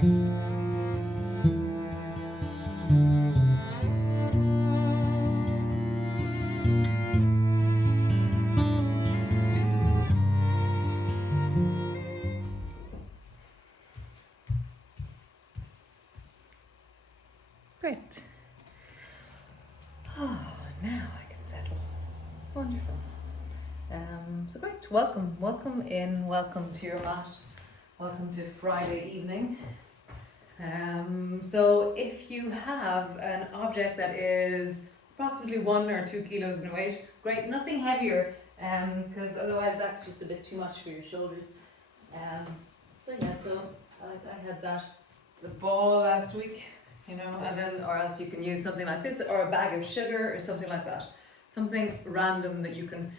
Great. Oh, now I can settle. Wonderful. So great. Welcome in. Welcome to your mat. Welcome to Friday evening. So if you have an object that is approximately 1 or 2 kilos in weight, great. Nothing heavier, because otherwise that's just a bit too much for your shoulders. So yeah, so I had the ball last week, and then, or else you can use something like this, or a bag of sugar, or something like that. Something random that you can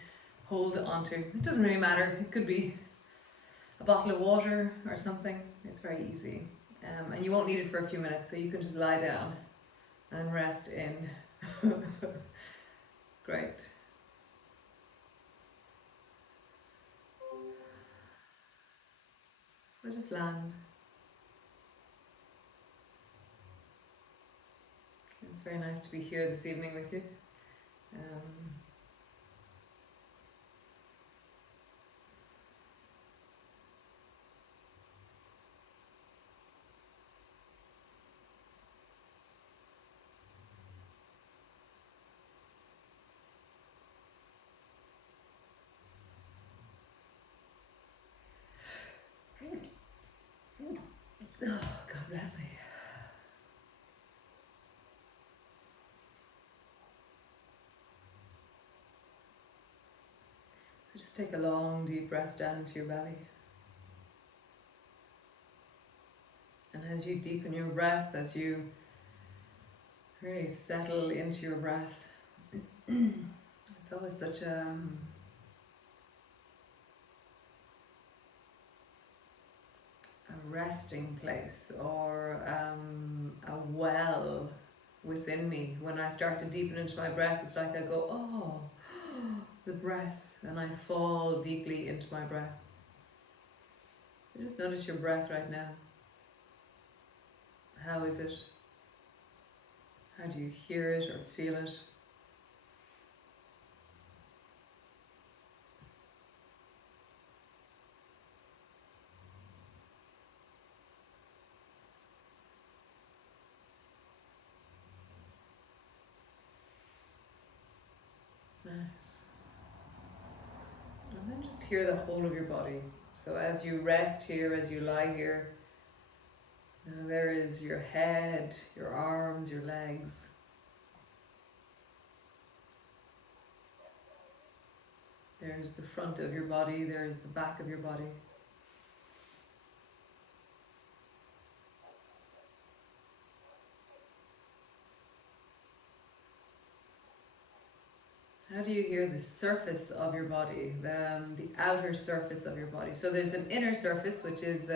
hold onto. It doesn't really matter. It could be a bottle of water or something. It's very easy. And you won't need it for a few minutes, so you can just lie down and rest in. Great. So just land. It's very nice to be here this evening with you. Um, oh, God bless me. So just take a long, deep breath down into your belly. And as you deepen your breath, as you really settle into your breath, it's always such a resting place, or a well within me. When I start to deepen into my breath, it's like I go, oh, the breath, and I fall deeply into my breath. So just notice your breath right now. How is it? How do you hear it or feel it? Nice. And then just hear the whole of your body. So as you rest here, as you lie here, there is your head, your arms, your legs. There's the front of your body, there's the back of your body. How do you hear the surface of your body, the outer surface of your body? So there's an inner surface, which is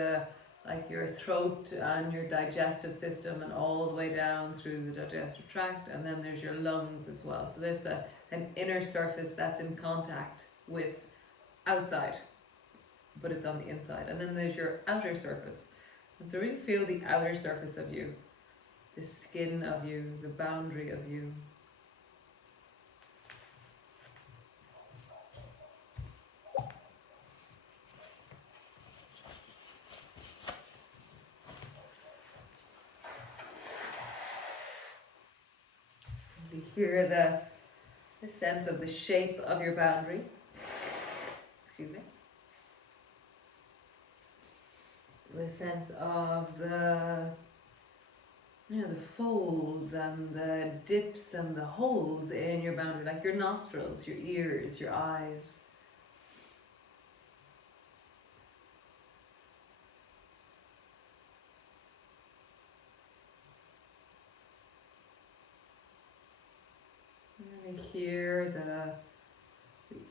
like your throat and your digestive system, and all the way down through the digestive tract, and then there's your lungs as well. So there's an inner surface that's in contact with outside, but it's on the inside. And then there's your outer surface. And so really feel the outer surface of you, the skin of you, the boundary of you. You hear the sense of the shape of your boundary. Excuse me. The sense of the folds and the dips and the holes in your boundary, like your nostrils, your ears, your eyes. And hear the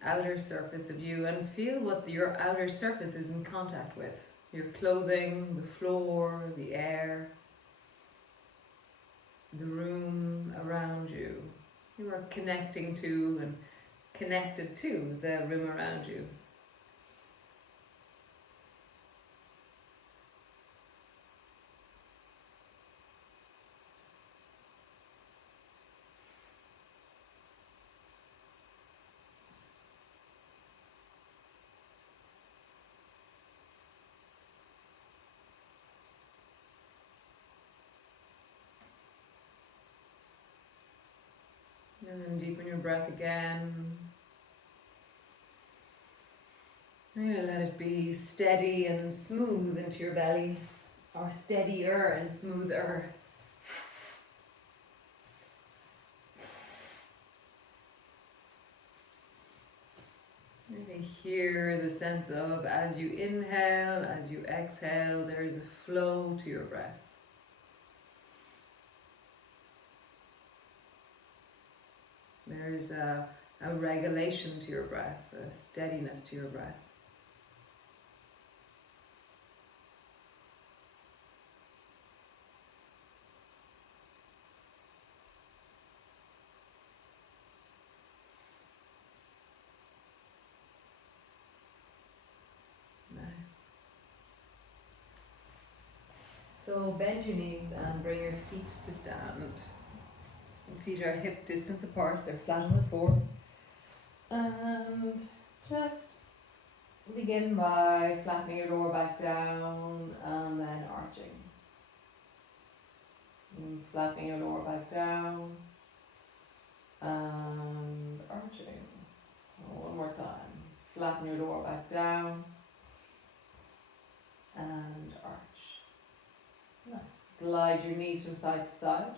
outer surface of you, and feel what your outer surface is in contact with. Your clothing, the floor, the air, the room around you. You are connecting to and connected to the room around you. And then deepen your breath again. Really let it be steady and smooth into your belly, or steadier and smoother. Really hear the sense of, as you inhale, as you exhale, there is a flow to your breath. There is a regulation to your breath, a steadiness to your breath. Nice. So bend your knees and bring your feet to stand. Your feet are hip distance apart, they're flat on the floor. And just begin by flattening your lower back down and then arching. And flattening your lower back down and arching. One more time. Flatten your lower back down and arch. Nice. Glide your knees from side to side.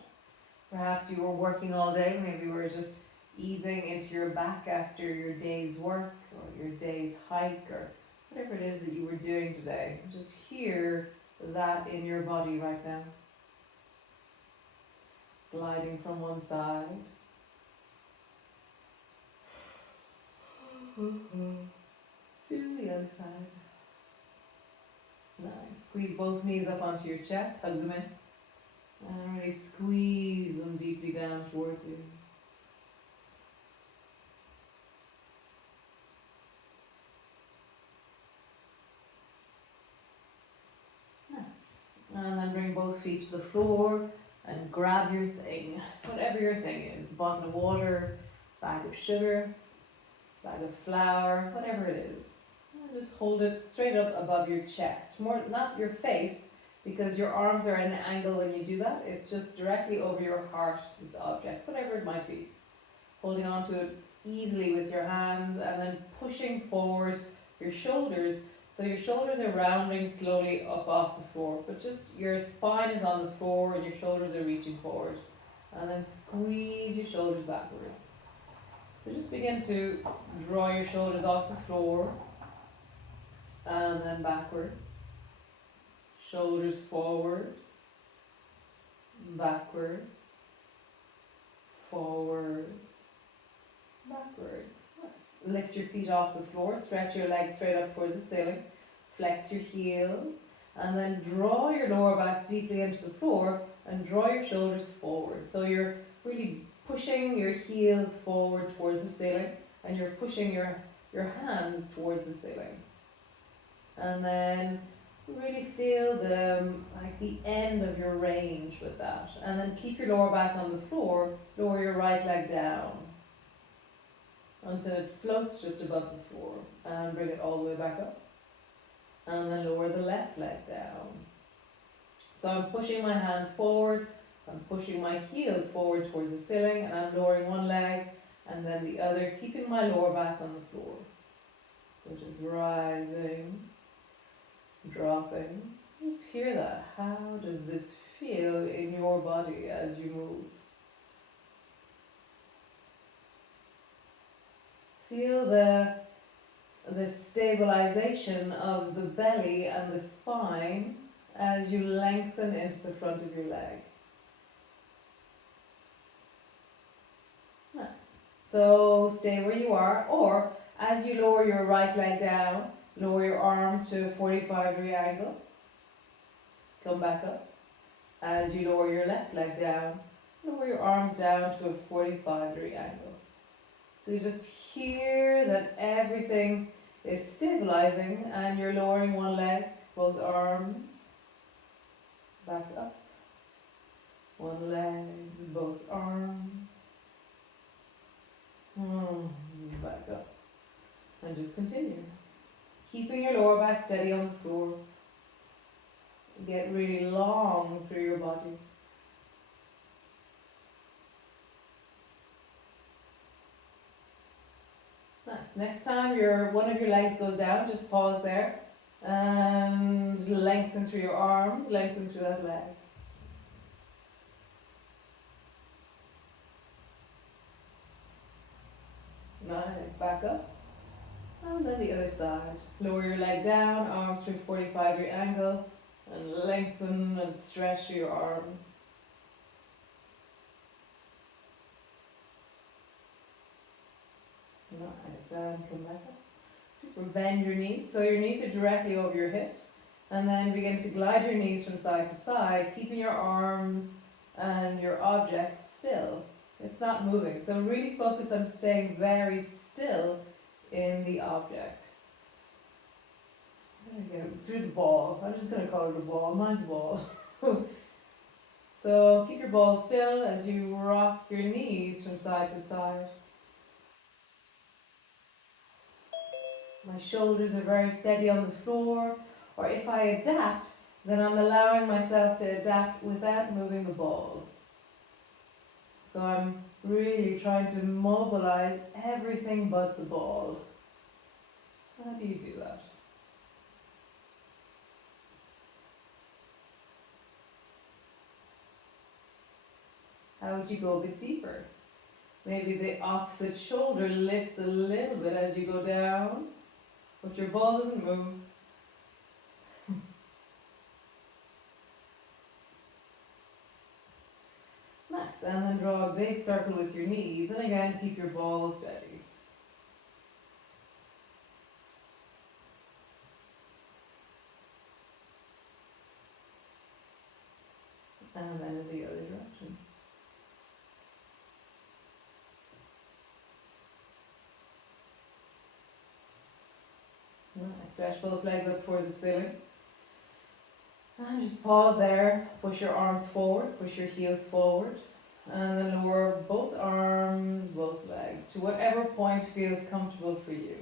Perhaps you were working all day, maybe you were just easing into your back after your day's work or your day's hike or whatever it is that you were doing today. Just hear that in your body right now. Gliding from one side to the other side. Nice. Squeeze both knees up onto your chest, hug them in. And really squeeze them deeply down towards you. Nice. And then bring both feet to the floor and grab your thing. Whatever your thing is. Bottle of water, bag of sugar, bag of flour, whatever it is. And just hold it straight up above your chest. More, not your face, because your arms are at an angle when you do that. It's just directly over your heart, this object, whatever it might be. Holding on to it easily with your hands and then pushing forward your shoulders. So your shoulders are rounding slowly up off the floor, but just your spine is on the floor and your shoulders are reaching forward. And then squeeze your shoulders backwards. So just begin to draw your shoulders off the floor and then backwards. Shoulders forward, backwards, forwards, backwards. Nice. Lift your feet off the floor, stretch your legs straight up towards the ceiling, flex your heels, and then draw your lower back deeply into the floor and draw your shoulders forward. So you're really pushing your heels forward towards the ceiling and you're pushing your hands towards the ceiling. And then really feel the end of your range with that. And then keep your lower back on the floor, lower your right leg down until it floats just above the floor. And bring it all the way back up. And then lower the left leg down. So I'm pushing my hands forward, I'm pushing my heels forward towards the ceiling, and I'm lowering one leg and then the other, keeping my lower back on the floor. So just rising, dropping. Just hear that. How does this feel in your body as you move? Feel the stabilization of the belly and the spine as you lengthen into the front of your leg. Nice. So stay where you are, or as you lower your right leg down, lower your arms to a 45-degree angle. Come back up. As you lower your left leg down, lower your arms down to a 45-degree angle. So you just hear that everything is stabilizing and you're lowering one leg, both arms, back up. One leg, both arms, back up. And just continue. Keeping your lower back steady on the floor. Get really long through your body. Nice. Next time one of your legs goes down, just pause there and lengthen through your arms, lengthen through that leg. Nice. Back up. And then the other side. Lower your leg down, arms through 45-degree angle, and lengthen and stretch your arms. Nice. And come back up. Super. Bend your knees. So your knees are directly over your hips. And then begin to glide your knees from side to side, keeping your arms and your objects still. It's not moving. So really focus on staying very still in the object. There we go. Through the ball. I'm just going to call it a ball. Mine's a ball. So keep your ball still as you rock your knees from side to side. My shoulders are very steady on the floor. Or if I adapt, then I'm allowing myself to adapt without moving the ball. So I'm really trying to mobilize everything but the ball. How do you do that? How would you go a bit deeper? Maybe the opposite shoulder lifts a little bit as you go down, but your ball doesn't move. Nice, and then draw a big circle with your knees, and again keep your ball steady. And then in the other direction. Nice, stretch both legs up towards the ceiling. And just pause there, push your arms forward, push your heels forward. And then lower both arms, both legs, to whatever point feels comfortable for you.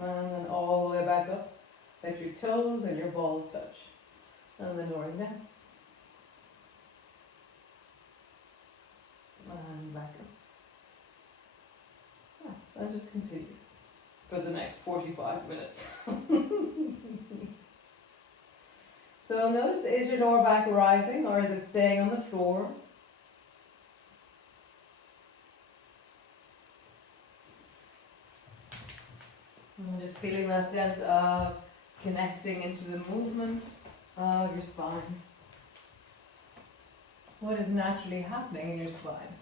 And then all the way back up. Let your toes and your ball touch. And then lowering down. And back up. Nice, and just continue for the next 45 minutes. So notice, is your lower back rising or is it staying on the floor? And just feeling that sense of connecting into the movement of your spine. What is naturally happening in your spine?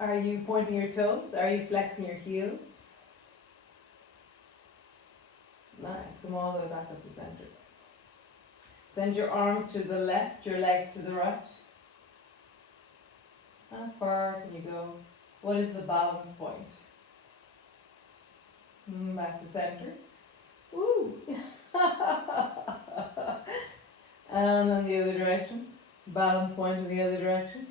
Are you pointing your toes? Are you flexing your heels? Nice, come all the way back up to center. Send your arms to the left, your legs to the right. How far can you go? What is the balance point? Back to center. Woo! And then the other direction. Balance point in the other direction.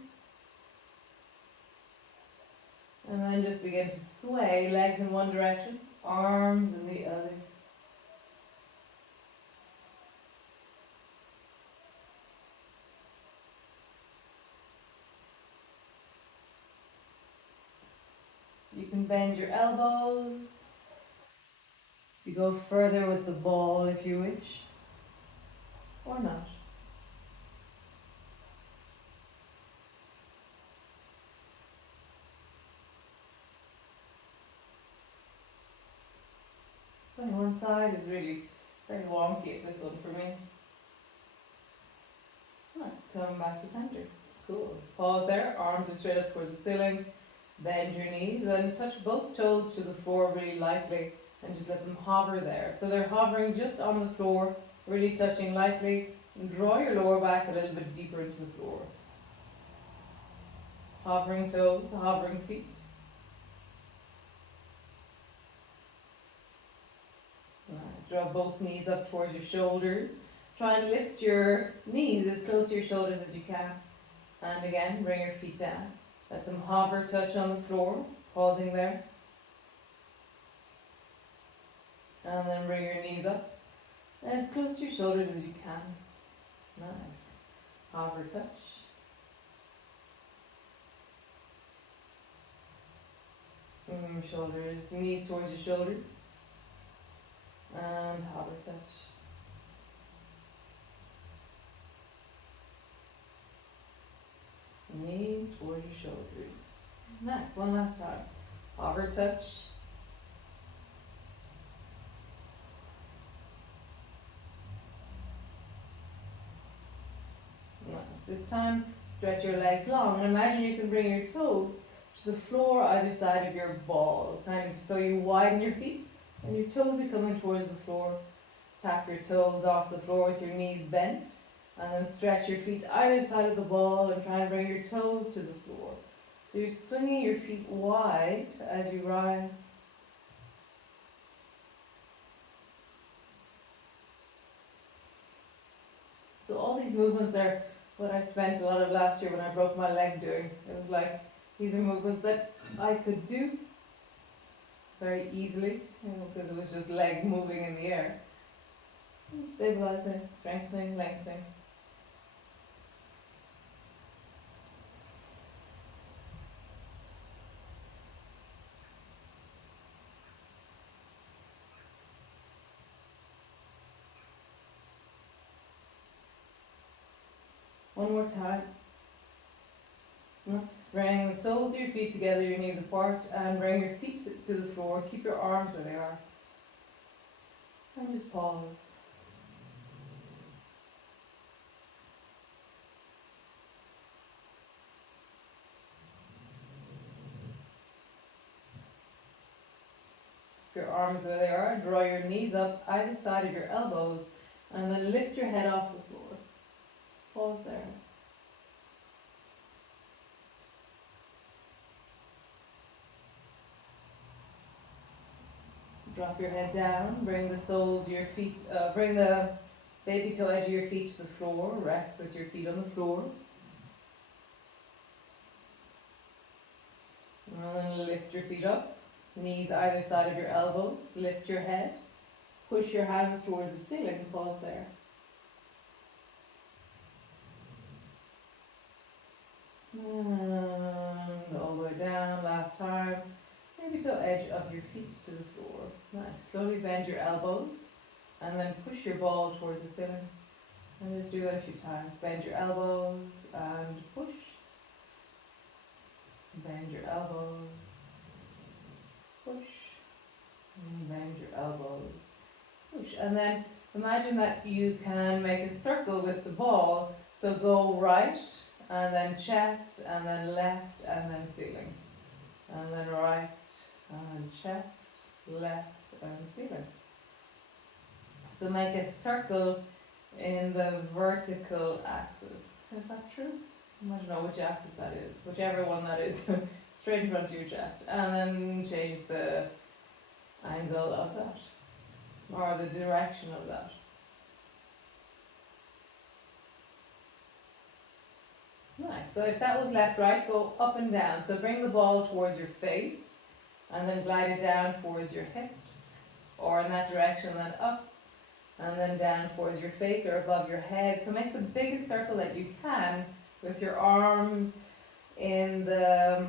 And then just begin to sway, legs in one direction, arms in the other. You can bend your elbows to go further with the ball if you wish, or not. One side is really very wonky at this one for me. Nice, come back to center. Cool. Pause there, arms are straight up towards the ceiling. Bend your knees and touch both toes to the floor really lightly and just let them hover there. So they're hovering just on the floor, really touching lightly. And draw your lower back a little bit deeper into the floor. Hovering toes, hovering feet. Nice. Draw both knees up towards your shoulders. Try and lift your knees as close to your shoulders as you can. And again, bring your feet down. Let them hover, touch on the floor, pausing there. And then bring your knees up. As close to your shoulders as you can. Nice. Hover, touch. Bring your shoulders, knees towards your shoulder. And hover, touch. Knees towards your shoulders. Nice. One last time. Hover, touch. Nice. This time, stretch your legs long and imagine you can bring your toes to the floor either side of your ball. Kind of so you widen your feet and your toes are coming towards the floor. Tap your toes off the floor with your knees bent. And then stretch your feet to either side of the ball and try and bring your toes to the floor. So you're swinging your feet wide as you rise. So all these movements are what I spent a lot of last year when I broke my leg doing. It was like, these are movements that I could do very easily, because it was just leg moving in the air. Stabilizing, strengthening, lengthening. One more time. Bring the soles of your feet together, your knees apart, and bring your feet to the floor. Keep your arms where they are. And just pause. Keep your arms where they are. Draw your knees up either side of your elbows, and then lift your head off the floor. Pause there. Drop your head down, bring the soles of your feet, bring the baby toe edge of your feet to the floor, rest with your feet on the floor. And then lift your feet up, knees either side of your elbows, lift your head, push your hands towards the ceiling, pause there. And all the way down, last time. Maybe toe edge of your feet to the floor. Nice. Slowly bend your elbows and then push your ball towards the ceiling. And just do that a few times. Bend your elbows and push. Bend your elbows. Push. And bend your elbows. Push. And then imagine that you can make a circle with the ball. So go right and then chest and then left and then ceiling. And then right, and chest, left, and ceiling. So make a circle in the vertical axis. Is that true? I don't know which axis that is. Whichever one that is, straight in front of your chest. And then change the angle of that, or the direction of that. Nice. So if that was left, right, go up and down. So bring the ball towards your face and then glide it down towards your hips, or in that direction, then up and then down towards your face or above your head. So make the biggest circle that you can with your arms in the,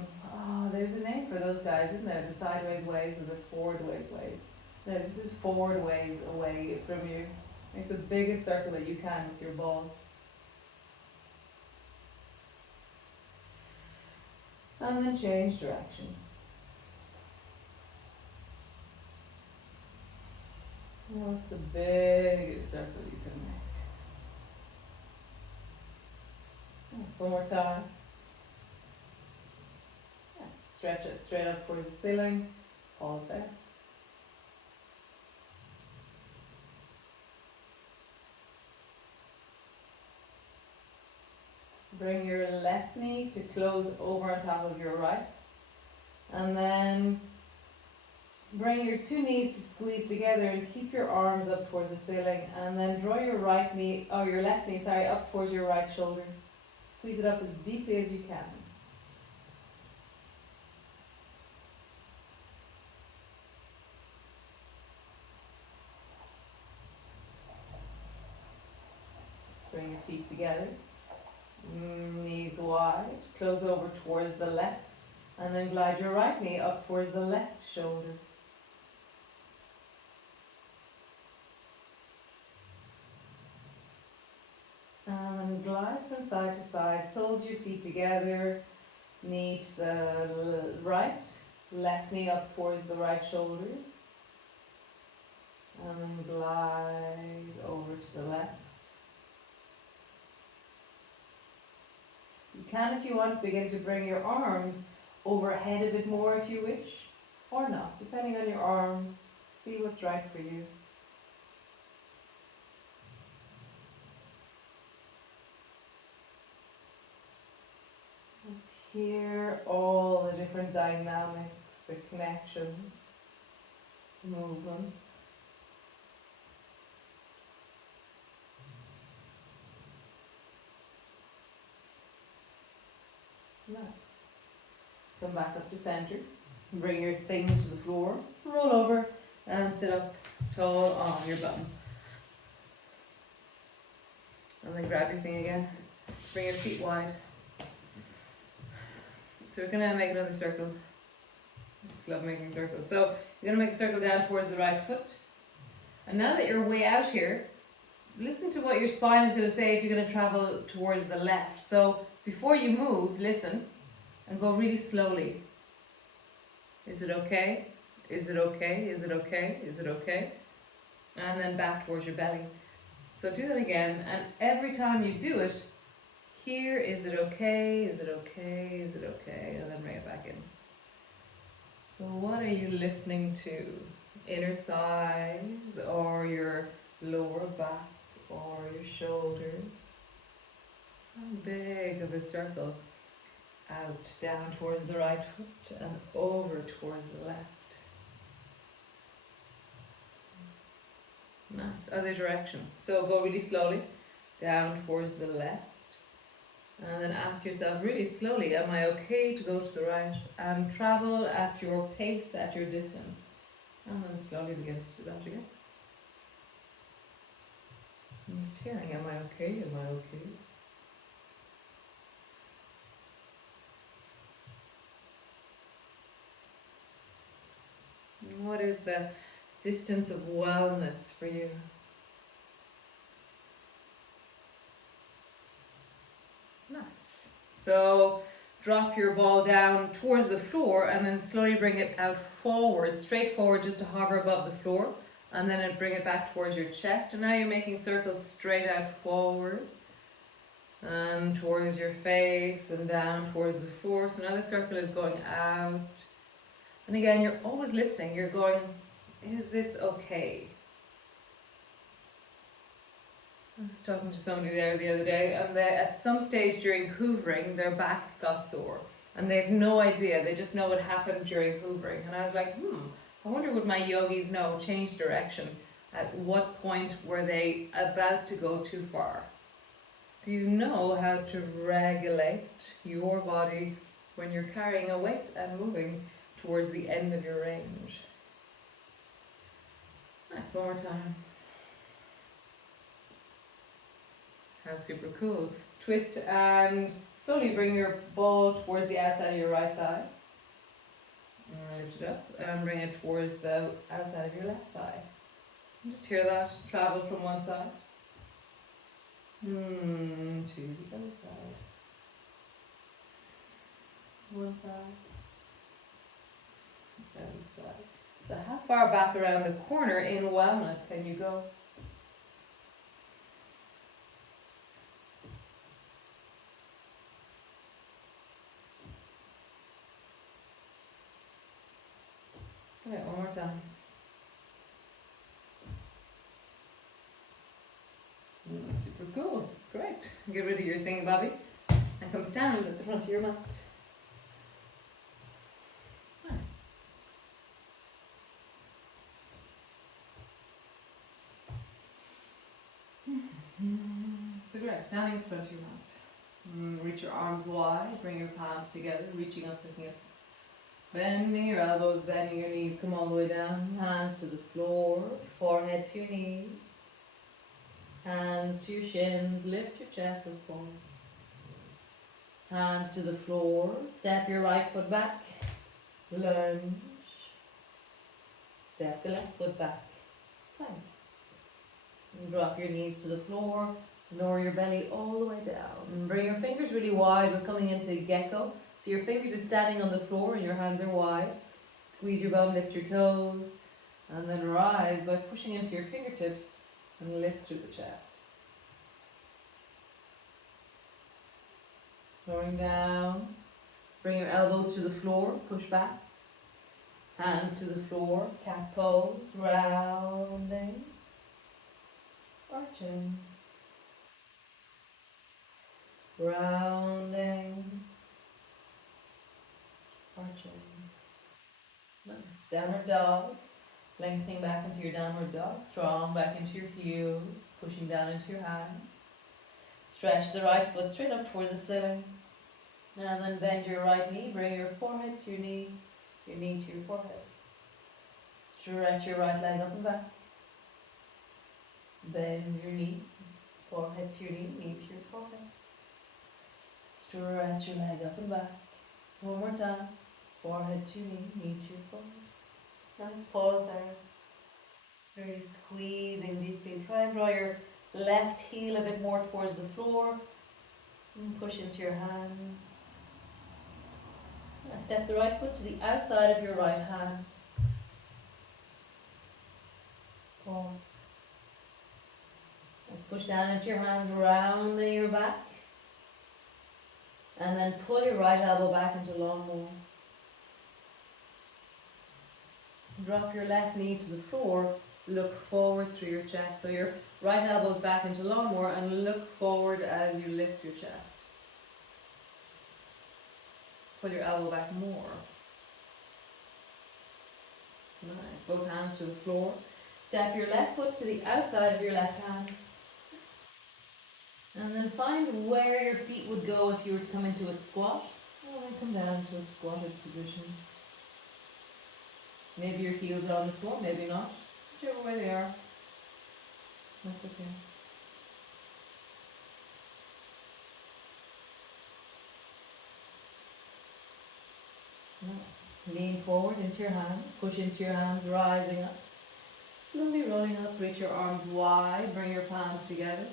there's a name for those guys, isn't there? The sideways ways or the forward ways. No, this is forward ways away from you. Make the biggest circle that you can with your ball. And then change direction. What's the biggest circle you can make? One more time. Stretch it straight up for the ceiling. Pause there. Bring your left knee to close over on top of your right. And then bring your two knees to squeeze together and keep your arms up towards the ceiling. And then draw your right knee, or your left knee, sorry, up towards your right shoulder. Just Squeeze it up as deeply as you can. Bring your feet together, knees wide, close over towards the left, and then glide your right knee up towards the left shoulder. And glide from side to side, soles of your feet together, knee to the right, left knee up towards the right shoulder, and then glide over to the left. You can, if you want, begin to bring your arms overhead a bit more if you wish, or not, depending on your arms. See what's right for you. And hear all the different dynamics, the connections, movements. Nice. Come back up to center. Bring your thing to the floor. Roll over and sit up tall on your bum. And then grab your thing again. Bring your feet wide. So we're going to make another circle. I just love making circles. So you're going to make a circle down towards the right foot. And now that you're way out here, listen to what your spine is going to say if you're going to travel towards the left. So before you move, listen and go really slowly. Is it okay? Is it okay? Is it okay? Is it okay? And then back towards your belly. So do that again, and every time you do it, here, is it okay? Is it okay? Is it okay? And then bring it back in. So what are you listening to? Inner thighs, or your lower back, or your shoulders? How big of a circle? Out, down towards the right foot, and over towards the left. Nice. Other direction. So go really slowly down towards the left, and then ask yourself really slowly, am I okay to go to the right? And travel at your pace, at your distance. And then slowly begin to do that again. I'm just hearing, am I okay? Am I okay? What is the distance of wellness for you? Nice. So drop your ball down towards the floor and then slowly bring it out forward, straight forward, just to hover above the floor, and then bring it back towards your chest. And now you're making circles straight out forward and towards your face and down towards the floor. So now the circle is going out. And again, you're always listening. You're going, is this okay? I was talking to somebody there the other day, and at some stage during hoovering, their back got sore. And they have no idea, they just know what happened during hoovering. And I was like, I wonder would my yogis know, change direction? At what point were they about to go too far? Do you know how to regulate your body when you're carrying a weight and moving towards the end of your range? Nice, one more time. How super cool. Twist and slowly bring your ball towards the outside of your right thigh. And lift it up and bring it towards the outside of your left thigh. And just hear that travel from one side to the other side. One side, other side. So how far back around the corner in wellness can you go? Okay, one more time. Super cool. Great. Get rid of your thingy, Bobby, and come stand at the front of your mat. Nice. So great. Standing at the front of your mat. Reach your arms wide, bring your palms together, reaching up, looking up. Bending your elbows, bending your knees, come all the way down. Hands to the floor, forehead to your knees. Hands to your shins, lift your chest, look forward. Hands to the floor, step your right foot back, lunge. Step the left foot back, plank. And drop your knees to the floor, lower your belly all the way down. And bring your fingers really wide, we're coming into gecko. So your fingers are standing on the floor and your hands are wide. Squeeze your bum, lift your toes, and then rise by pushing into your fingertips and lift through the chest. Lowering down, bring your elbows to the floor, push back. Hands to the floor, cat pose, rounding, arching, rounding, arching. Nice. Downward dog, lengthening back into your downward dog, strong back into your heels, pushing down into your hands. Stretch the right foot straight up towards the ceiling. And then bend your right knee, bring your forehead to your knee to your forehead. Stretch your right leg up and back. Bend your knee, forehead to your knee to your forehead. Stretch your leg up and back. One more time. Forehead to your knee to your forehead. Nice pause there. Really squeezing deeply. Try and draw your left heel a bit more towards the floor. And push into your hands. And step the right foot to the outside of your right hand. Pause. Let's push down into your hands, rounding your back. And then pull your right elbow back into long move. Drop your left knee to the floor, look forward through your chest. So your right elbow's back into lawnmower and look forward as you lift your chest. Pull your elbow back more. Nice. Both hands to the floor. Step your left foot to the outside of your left hand. And then find where your feet would go if you were to come into a squat. And then come down to a squatted position. Maybe your heels are on the floor, maybe not. Whichever way they are. That's okay. Nice. Lean forward into your hands, push into your hands, rising up. Slowly rolling up, reach your arms wide, bring your palms together.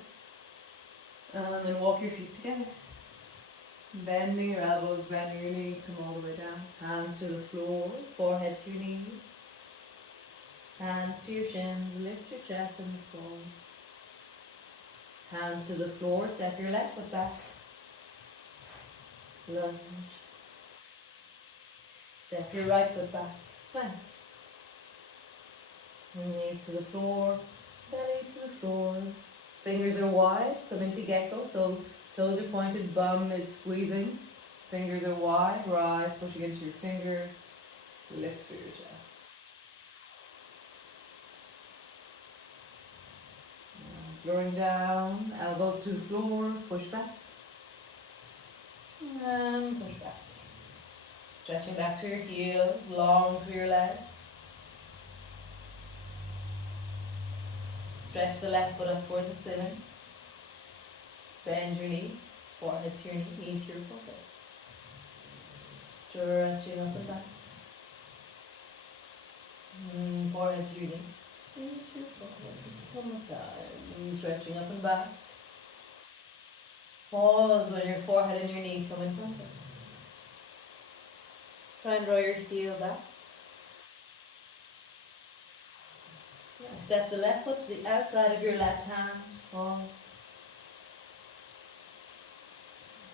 And then walk your feet together. Bending your elbows, bending your knees, come all the way down. Hands to the floor, forehead to your knees. Hands to your shins, lift your chest and look forward. Hands to the floor, step your left foot back. Lunge. Step your right foot back. Plank. Knees to the floor, belly to the floor. Fingers are wide, come into gecko, so toes are pointed, bum is squeezing. Fingers are wide, rise, pushing into your fingers. Lift through your chest. Lowering down, elbows to the floor, push back. And push back. Stretching back through your heels, long through your legs. Stretch the left foot up towards the ceiling. Bend your knee, forehead to your knee to your forehead. Stretching up and back. Forehead to your knee to your forehead. One more time. Stretching up and back. Pause when your forehead and your knee come in contact. Try and draw your heel back. Step the left foot to the outside of your left hand. Pause.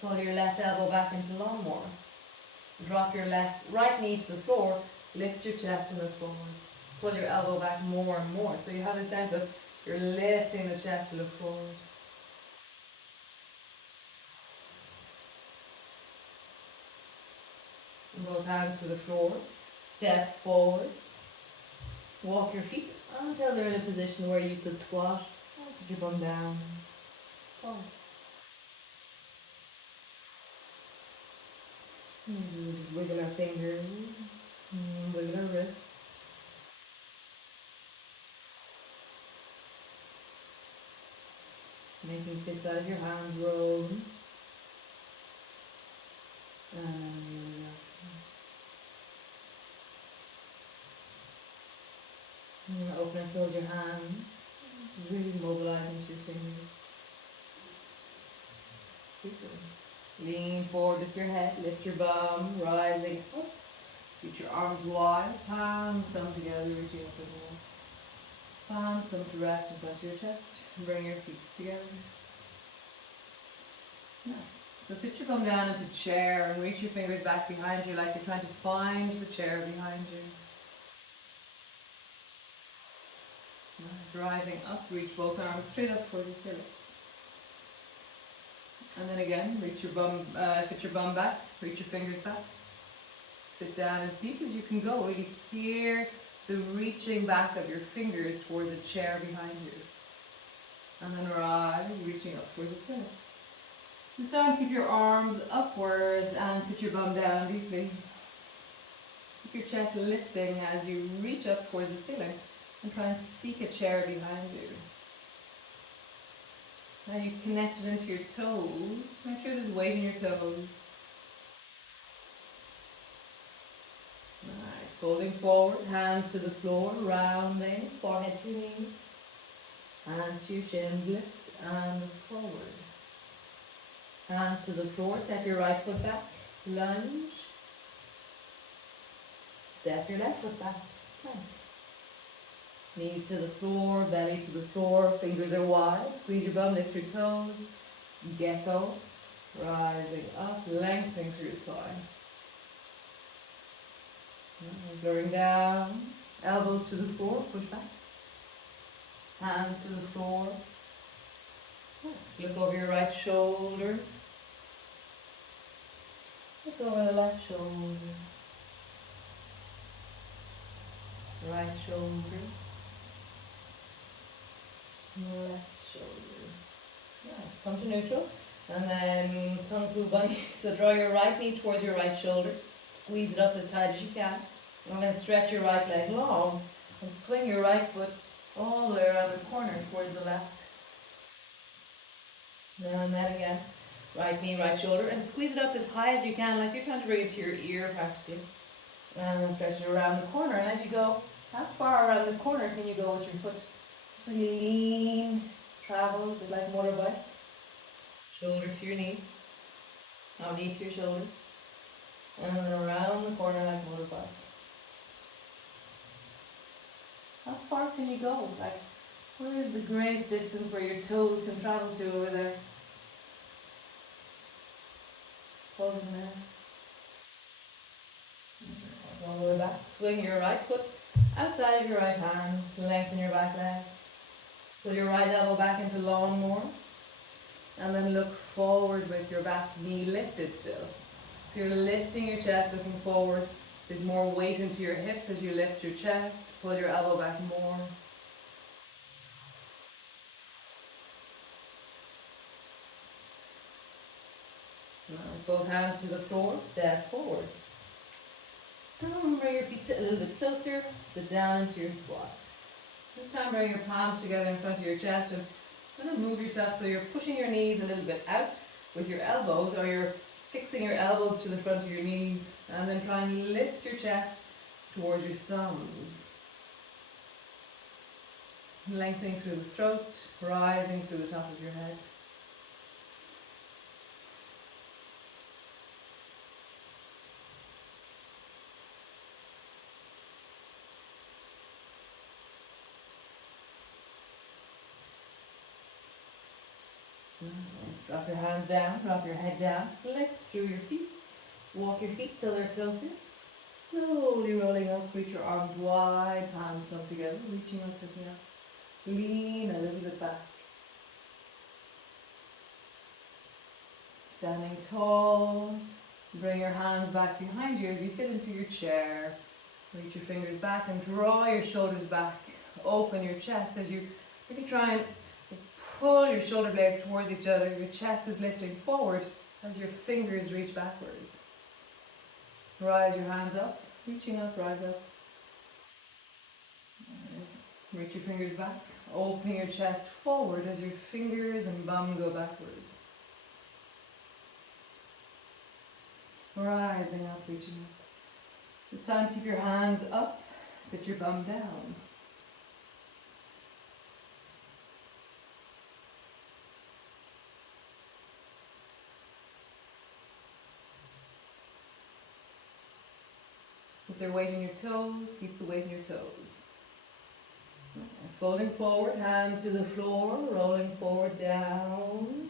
Pull your left elbow back into lawnmower. Drop your right knee to the floor. Lift your chest and look forward. Pull your elbow back more and more. So you have this sense of you're lifting the chest to look forward. Both hands to the floor. Step forward. Walk your feet until they're in a position where you could squat. Sit your bum down. Pause. We'll just wiggle our fingers, wiggle our wrists. Making fists out of your hands roll. And open and close your hands. Really mobilizing into your fingers. Keep going. Lean forward with your head, lift your bum, rising up. Reach your arms wide, palms come together, reaching up and more. Palms come to rest in front of your chest. Bring your feet together. Nice. So sit your bum down into chair and reach your fingers back behind you like you're trying to find the chair behind you. Nice. Rising up, reach both arms straight up towards the ceiling. And then again, reach your bum, sit your bum back, reach your fingers back. Sit down as deep as you can go. Really hear the reaching back of your fingers towards a chair behind you. And then rise, reaching up towards the ceiling. This time keep your arms upwards and sit your bum down deeply. Keep your chest lifting as you reach up towards the ceiling and try and seek a chair behind you. Now you've connected into your toes. Make sure there's weight in your toes. Nice. Folding forward, hands to the floor, rounding, forehead to your knees. Hands to your shins, lift and forward. Hands to the floor, step your right foot back, lunge. Step your left foot back, plank. Knees to the floor, belly to the floor, fingers are wide. Squeeze your bum, lift your toes. Gecko, rising up, lengthening through your spine. Lowering down, elbows to the floor, push back. Hands to the floor. Look over your right shoulder. Look over the left shoulder. Right shoulder. Left shoulder. Nice. Come to neutral. And then Kung Fu Bunny. So draw your right knee towards your right shoulder. Squeeze it up as tight as you can. And then stretch your right leg long. And swing your right foot all the way around the corner towards the left. And then again. Right knee, right shoulder. And squeeze it up as high as you can, like you're trying to bring it to your ear practically. And then stretch it around the corner. And as you go, how far around the corner can you go with your foot? Really lean, travel, a bit like motorbike. Shoulder to your knee. Now knee to your shoulder. And then around the corner like motorbike. How far can you go? Like, where is the greatest distance where your toes can travel to over there? Hold it there. All the way back. Swing your right foot outside of your right hand. Lengthen your back leg. Pull your right elbow back into lawnmower. And then look forward with your back knee lifted still. So you're lifting your chest, looking forward. There's more weight into your hips as you lift your chest. Pull your elbow back more. Nice. Both hands to the floor, step forward. Bring your feet a little bit closer, sit down into your squat. This time bring your palms together in front of your chest and kind of move yourself so you're pushing your knees a little bit out with your elbows, or you're fixing your elbows to the front of your knees, and then try and lift your chest towards your thumbs. Lengthening through the throat, rising through the top of your head. Drop your hands down, drop your head down, lift through your feet, walk your feet till they're closer. Slowly rolling up, reach your arms wide, palms come together, reaching up, looking up. Lean a little bit back. Standing tall, bring your hands back behind you as you sit into your chair. Reach your fingers back and draw your shoulders back. Open your chest as you really try and pull your shoulder blades towards each other. Your chest is lifting forward as your fingers reach backwards. Rise your hands up, reaching up, rise up. Nice. Reach your fingers back, opening your chest forward as your fingers and bum go backwards. Rising up, reaching up. This time keep your hands up, sit your bum down. Is there weight in your toes? Keep the weight in your toes. Nice. Folding forward, hands to the floor, rolling forward, down.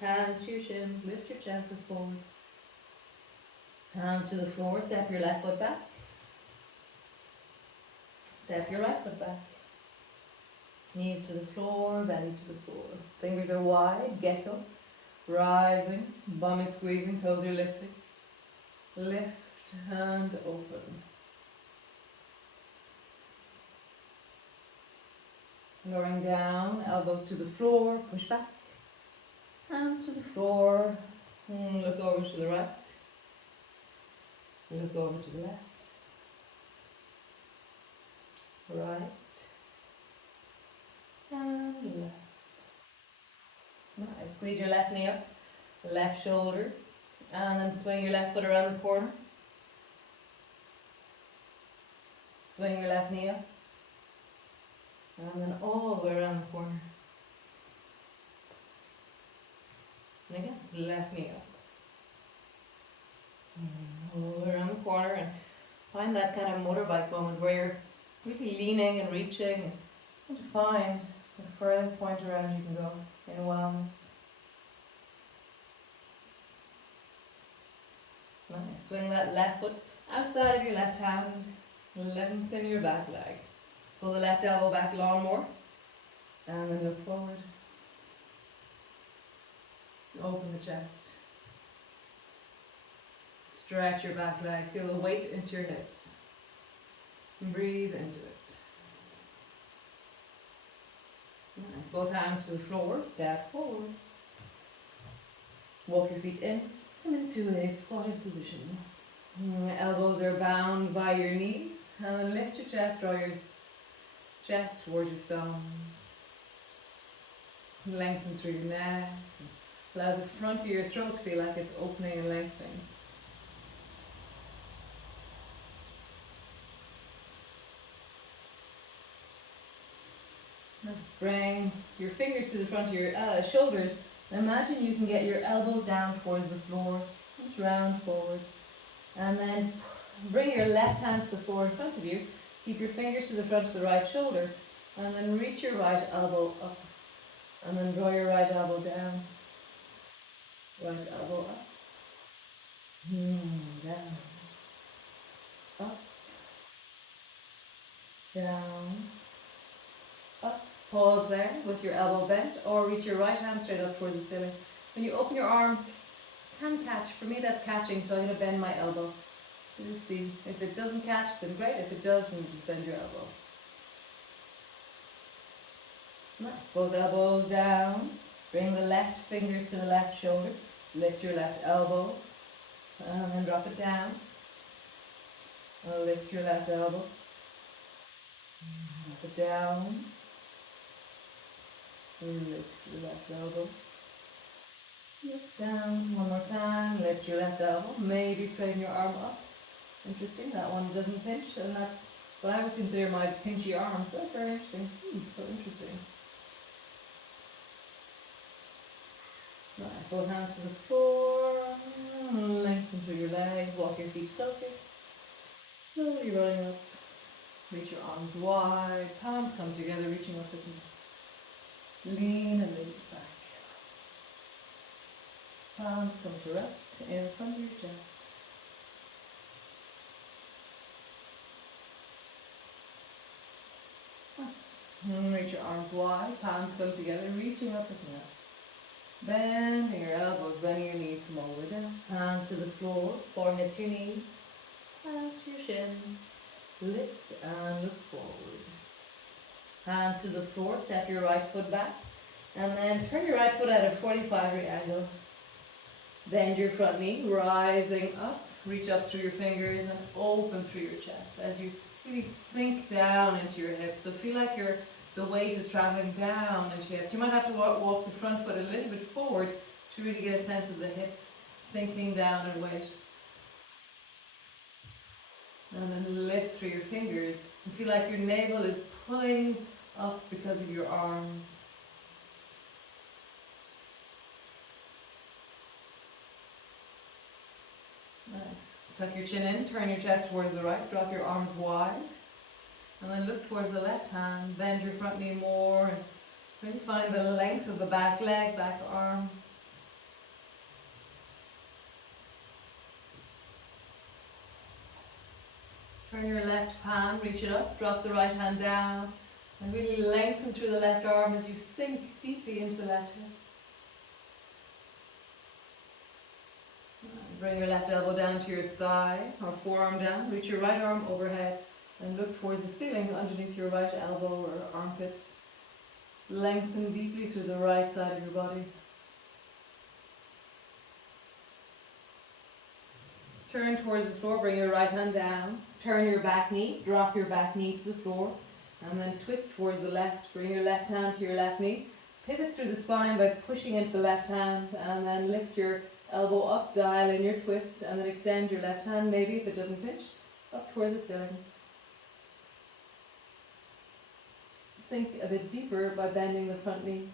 Hands to your shins, lift your chest and forward. Hands to the floor, step your left foot back. Step your right foot back. Knees to the floor, belly to the floor. Fingers are wide, gecko. Rising, bum is squeezing, toes are lifting. Lift and open. Lowering down, elbows to the floor, push back. Hands to the floor, look over to the right. Look over to the left. Right. And left. Nice. Squeeze your left knee up, left shoulder, and then swing your left foot around the corner. Swing your left knee up, and then all the way around the corner. And again, left knee up. All the way around the corner, and find that kind of motorbike moment where you're really leaning and reaching and to find the furthest point around you can go in wellness. Nice. Swing that left foot outside of your left hand. Lengthen your back leg. Pull the left elbow back long more. And then look forward. Open the chest. Stretch your back leg. Feel the weight into your hips. Breathe into it. Nice. Both hands to the floor. Step forward. Walk your feet in. Come into a squatted position. Elbows are bound by your knees. And then lift your chest. Draw your chest towards your thumbs. Lengthen through your neck. Allow the front of your throat to feel like it's opening and lengthening. Bring your fingers to the front of your shoulders. Imagine you can get your elbows down towards the floor. Just round forward. And then bring your left hand to the floor in front of you. Keep your fingers to the front of the right shoulder. And then reach your right elbow up. And then draw your right elbow down. Right elbow up. Down. Up. Down. Up. Pause there with your elbow bent, or reach your right hand straight up towards the ceiling. When you open your arm, can catch. For me that's catching, so I'm going to bend my elbow. Just see. If it doesn't catch, then great. If it does, then you just bend your elbow. Nice. Both elbows down. Bring the left fingers to the left shoulder. Lift your left elbow. And then drop it down. Lift your left elbow. Drop it down. Lift your left elbow. Lift down. One more time. Lift your left elbow. Maybe straighten your arm up. Interesting. That one doesn't pinch, and that's what I would consider my pinchy arm. So that's very interesting. So interesting. Right. Both hands to the floor. Lengthen through your legs. Walk your feet closer. Slowly rolling up. Reach your arms wide. Palms come together, reaching up with me. Lean and lean back. Palms come to rest in front of your chest. Nice. Reach your arms wide. Palms come together, reaching up with me. Bending your elbows, bending your knees, come all the way down. Hands to the floor, forehead to your knees. Hands to your shins. Lift and look forward. Hands to the floor, step your right foot back, and then turn your right foot at a 45-degree angle. Bend your front knee, rising up, reach up through your fingers and open through your chest as you really sink down into your hips. So feel like the weight is traveling down into your hips. You might have to walk the front foot a little bit forward to really get a sense of the hips sinking down in weight. And then lift through your fingers and feel like your navel is pulling up because of your arms. Nice. Tuck your chin in, turn your chest towards the right, drop your arms wide. And then look towards the left hand, bend your front knee more and really find the length of the back leg, back arm. Turn your left palm, reach it up, drop the right hand down, and really lengthen through the left arm as you sink deeply into the left hip. Bring your left elbow down to your thigh or forearm down, reach your right arm overhead and look towards the ceiling underneath your right elbow or armpit. Lengthen deeply through the right side of your body. Turn towards the floor, bring your right hand down, turn your back knee, drop your back knee to the floor, and then twist towards the left. Bring your left hand to your left knee, pivot through the spine by pushing into the left hand, and then lift your elbow up, dial in your twist, and then extend your left hand, maybe if it doesn't pinch, up towards the ceiling. Sink a bit deeper by bending the front knee.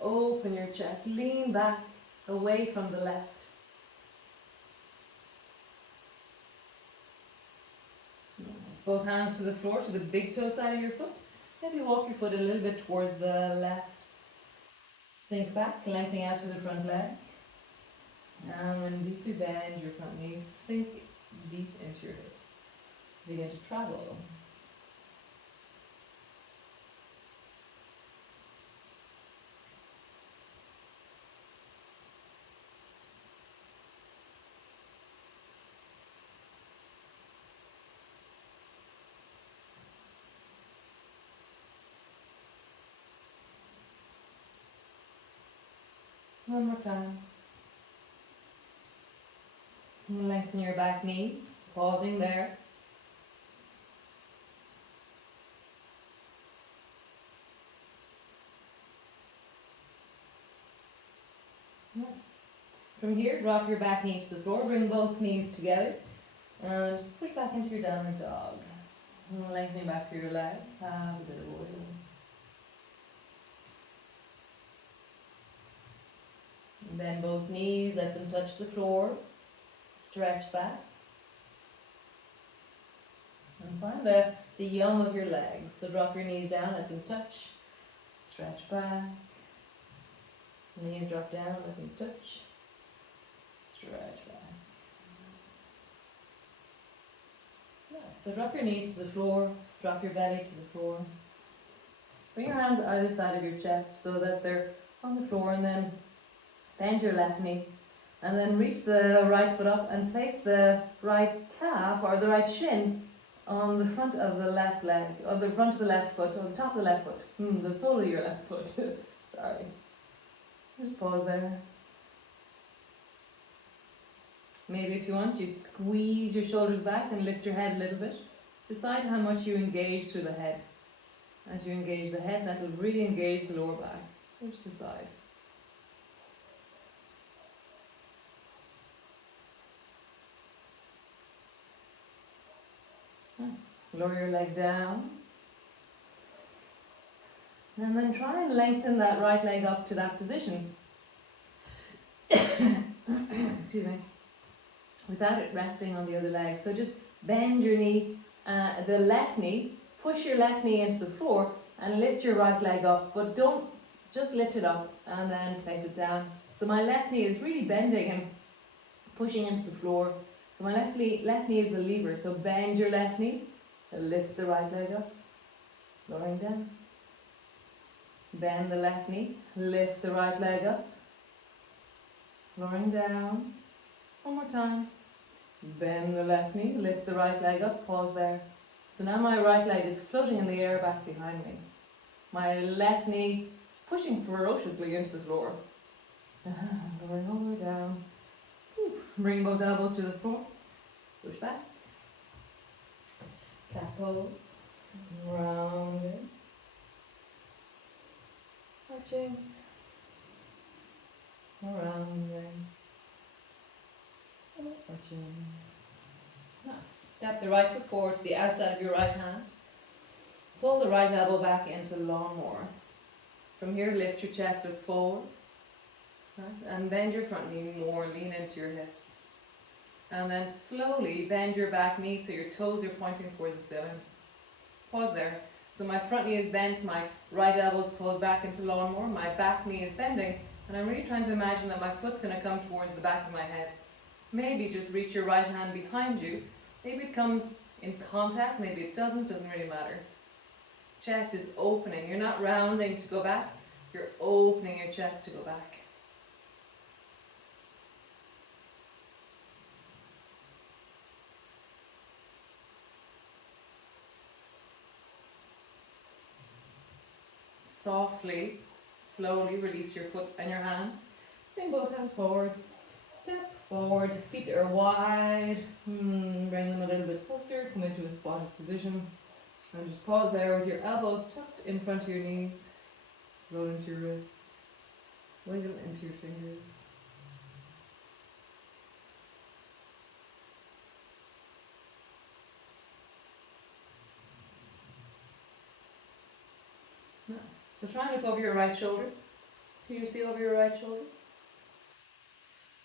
Open your chest, lean back, away from the left. Nice. Both hands to the floor, to the big toe side of your foot. Maybe walk your foot a little bit towards the left. Sink back, lengthening out through the front leg. And then deeply bend your front knee, sink deep into your hip. Begin to travel. One more time. And lengthen your back knee, pausing there. Nice. From here, drop your back knee to the floor, bring both knees together, and just push back into your downward dog. And lengthening back through your legs, have a bit of oil. Bend both knees, let them touch the floor. Stretch back. And find the yum of your legs. So drop your knees down, let them touch. Stretch back. Knees drop down, let them touch. Stretch back. Nice. So drop your knees to the floor, drop your belly to the floor. Bring your hands either side of your chest so that they're on the floor, and then bend your left knee, and then reach the right foot up and place the right calf or the right shin on the front of the left leg, or the front of the left foot, or the top of the left foot, the sole of your left foot. Sorry. Just pause there. Maybe if you want, you squeeze your shoulders back and lift your head a little bit. Decide how much you engage through the head. As you engage the head, that will really engage the lower back. Just decide. Nice. Lower your leg down. And then try and lengthen that right leg up to that position. Excuse me. Without it resting on the other leg. So just bend your knee, the left knee, push your left knee into the floor and lift your right leg up. But don't just lift it up and then place it down. So my left knee is really bending and pushing into the floor. So my left knee is the lever. So bend your left knee, lift the right leg up, lowering down. Bend the left knee, lift the right leg up, lowering down. One more time. Bend the left knee, lift the right leg up, pause there. So now my right leg is floating in the air back behind me. My left knee is pushing ferociously into the floor. Lowering all the way down. Bring both elbows to the floor. Push back. Cat pose. Rounding. Arching. Rounding. Arching. Nice. Step the right foot forward to the outside of your right hand. Pull the right elbow back into lawnmower. From here, lift your chest, look forward. Right? And bend your front knee more, lean into your hips. And then slowly bend your back knee so your toes are pointing towards the ceiling. Pause there. So my front knee is bent, my right elbow is pulled back into lawnmower, my back knee is bending, and I'm really trying to imagine that my foot's going to come towards the back of my head. Maybe just reach your right hand behind you. Maybe it comes in contact, maybe it doesn't really matter. Chest is opening. You're not rounding to go back, you're opening your chest to go back. Softly, slowly release your foot and your hand. Bring both hands forward. Step forward, feet are wide. Bring them a little bit closer, come into a squatted position. And just pause there with your elbows tucked in front of your knees. Roll into your wrists. Wiggle into your fingers. Nice. So try and look over your right shoulder. Can you see over your right shoulder?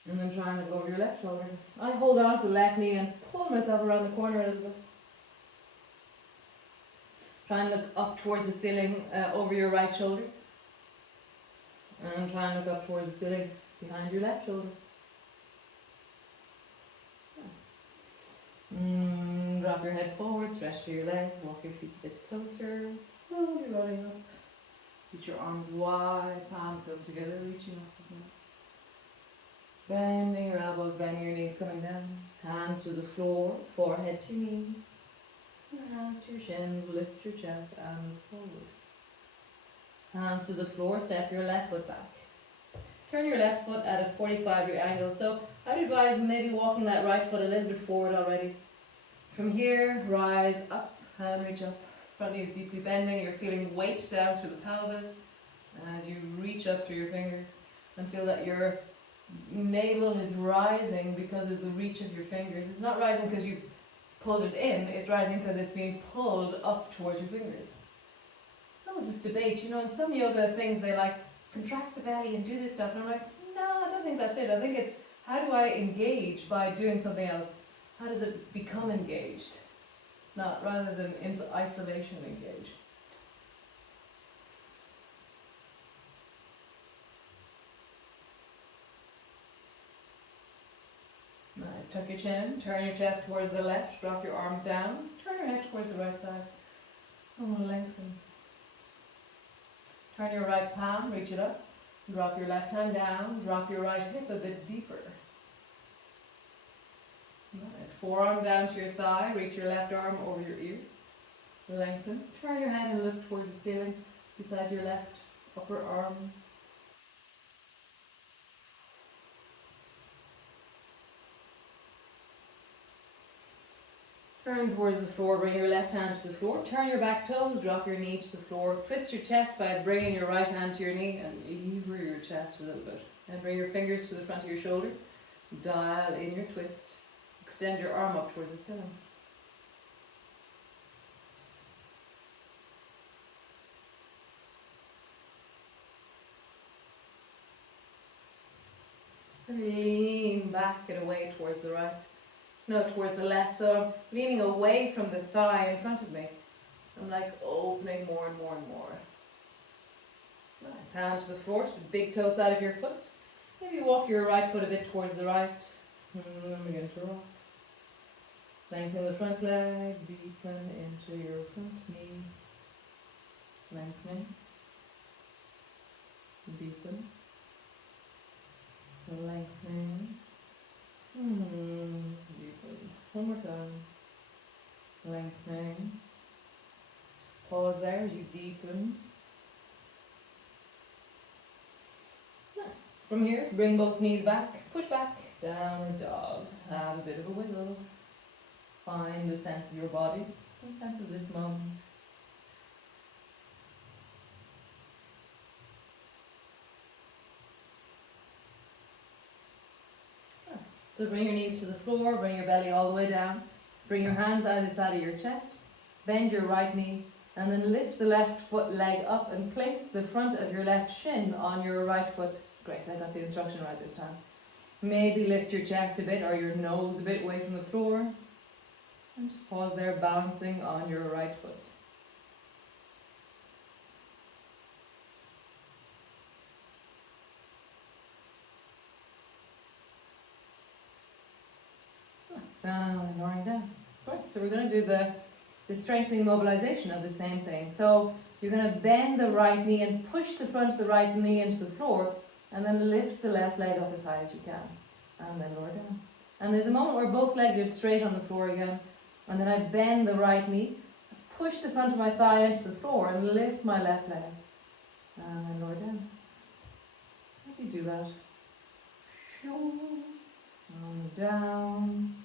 And then try and look over your left shoulder. I hold on to the left knee and pull myself around the corner a little bit. Try and look up towards the ceiling over your right shoulder. And try and look up towards the ceiling behind your left shoulder. Nice. Drop your head forward, stretch through your legs, walk your feet a bit closer, slowly rolling up. Reach your arms wide, palms come together, reaching up again. Bending your elbows, bending your knees, coming down. Hands to the floor, forehead to knees. Hands to your shins, lift your chest and look forward. Hands to the floor, step your left foot back. Turn your left foot at a 45-degree angle. So I'd advise maybe walking that right foot a little bit forward already. From here, rise up and reach up. Front knee is deeply bending. You're feeling weight down through the pelvis as you reach up through your finger and feel that your navel is rising because of the reach of your fingers. It's not rising because you pulled it in, it's rising because it's being pulled up towards your fingers. It's almost this debate, in some yoga things they like contract the belly and do this stuff, and I'm like, no, I don't think that's it. I think it's how do I engage by doing something else? How does it become engaged? Not rather than in isolation engage. Nice. Tuck your chin, turn your chest towards the left, drop your arms down, turn your head towards the right side. And lengthen. Turn your right palm, reach it up, drop your left hand down, drop your right hip a bit deeper. Nice. Forearm down to your thigh, reach your left arm over your ear. Lengthen. Turn your head and look towards the ceiling beside your left upper arm. Turn towards the floor, bring your left hand to the floor. Turn your back toes, drop your knee to the floor. Twist your chest by bringing your right hand to your knee and lever your chest a little bit. And bring your fingers to the front of your shoulder. Dial in your twist. Extend your arm up towards the ceiling. And lean back and away towards the right. No, towards the left. So I'm leaning away from the thigh in front of me. I'm like opening more and more and more. Nice. Hand to the floor, to the big toe side of your foot. Maybe walk your right foot a bit towards the right. And begin to rock. Lengthen the front leg, deepen into your front knee. Lengthening. Deepen. Lengthening. Deepen. One more time. Lengthening. Pause there as you deepen. Nice. From here, bring both knees back, push back, Downward dog. Have a bit of a wiggle. Find the sense of your body, the sense of this moment. Nice. So bring your knees to the floor, bring your belly all the way down. Bring your hands either side of your chest. Bend your right knee and then lift the left foot leg up and place the front of your left shin on your right foot. Great, I got the instruction right this time. Maybe lift your chest a bit or your nose a bit away from the floor. And just pause there, balancing on your right foot. So, lying down. Right, so we're going to do the strengthening mobilization of the same thing. So you're going to bend the right knee and push the front of the right knee into the floor, and then lift the left leg up as high as you can, and then lower down. And there's a moment where both legs are straight on the floor again, and then I bend the right knee, push the front of my thigh into the floor, and lift my left leg, and then lower down. How do you do that? And down.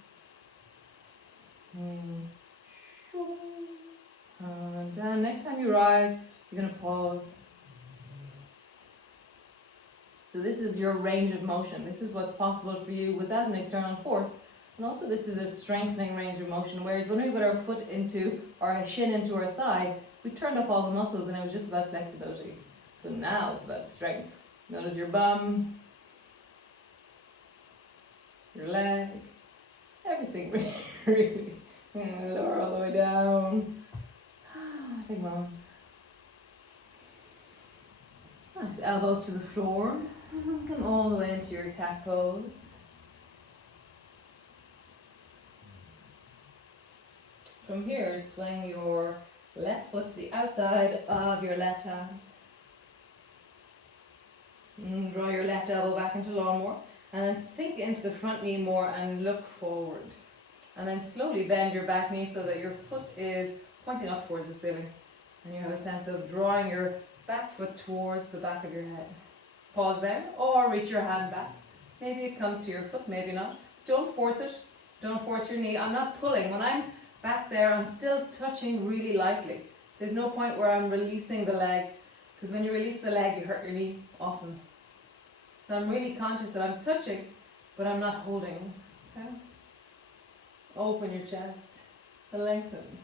And down. Next time you rise, you're going to pause. So this is your range of motion. This is what's possible for you without an external force. And also this is a strengthening range of motion, whereas when we put our foot into, or our shin into our thigh, we turned off all the muscles and it was just about flexibility. So now it's about strength. Notice your bum, your leg, everything really. Lower all the way down. Take a moment. Nice, elbows to the floor. Come all the way into your cat pose. From here, swing your left foot to the outside of your left hand. Draw your left elbow back into lawnmower. And then sink into the front knee more and look forward. And then slowly bend your back knee so that your foot is pointing up towards the ceiling. And you have a sense of drawing your back foot towards the back of your head. Pause there, or reach your hand back. Maybe it comes to your foot, maybe not. Don't force it. Don't force your knee. I'm not pulling. When I'm back there, I'm still touching really lightly. There's no point where I'm releasing the leg, because when you release the leg, you hurt your knee often. So I'm really conscious that I'm touching, but I'm not holding. Okay? Open your chest, lengthen.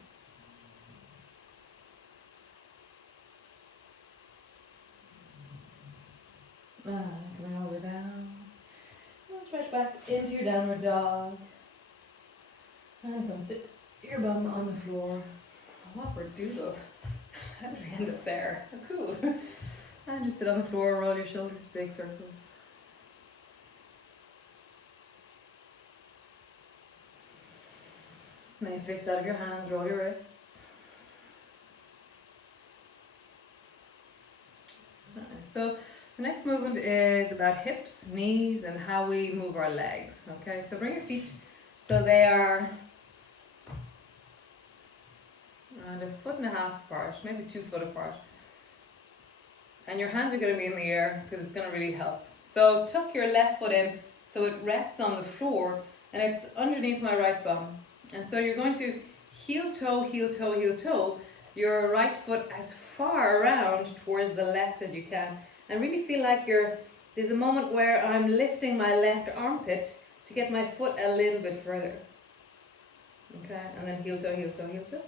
Coming all the way down. And stretch back into your downward dog. And come sit your bum on the floor. Awkward doodle. How did we end up there? Oh, cool. And just sit on the floor, roll your shoulders, big circles. Make fists out of your hands, roll your wrists. Nice. So the next movement is about hips, knees, and how we move our legs. Okay, so bring your feet so they are around 1.5 feet apart, maybe 2 foot apart. And your hands are going to be in the air because it's going to really help. So tuck your left foot in so it rests on the floor and it's underneath my right bum. And so you're going to heel toe, heel toe, heel toe your right foot as far around towards the left as you can. And really feel like there's a moment where I'm lifting my left armpit to get my foot a little bit further. Okay, and then heel toe, heel toe, heel toe.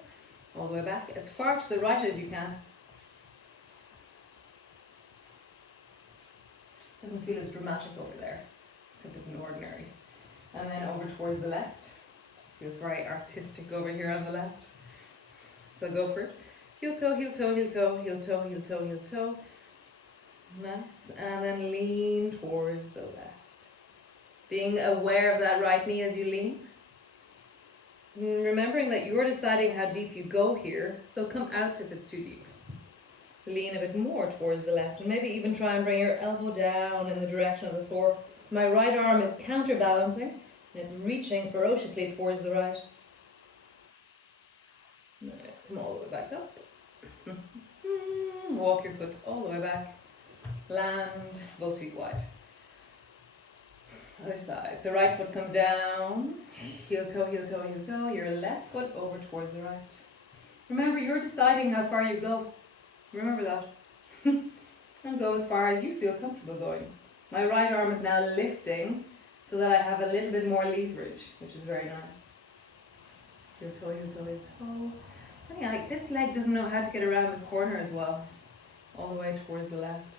All the way back, as far to the right as you can. Doesn't feel as dramatic over there. It's a bit ordinary. And then over towards the left. Feels very artistic over here on the left. So go for it. Heel toe, heel toe, heel toe, heel toe, heel toe, heel toe. Nice. And then lean towards the left. Being aware of that right knee as you lean. Remembering that you're deciding how deep you go here, so come out if it's too deep. Lean a bit more towards the left, and maybe even try and bring your elbow down in the direction of the floor. My right arm is counterbalancing, and it's reaching ferociously towards the right. Nice, come all the way back up. Walk your foot all the way back. Land, both feet wide. Other side. So right foot comes down, heel toe, heel toe, heel toe. Your left foot over towards the right. Remember, you're deciding how far you go. Remember that. And go as far as you feel comfortable going. My right arm is now lifting so that I have a little bit more leverage, which is very nice. Heel toe, heel toe, heel toe. Funny, like this leg doesn't know how to get around the corner as well. All the way towards the left.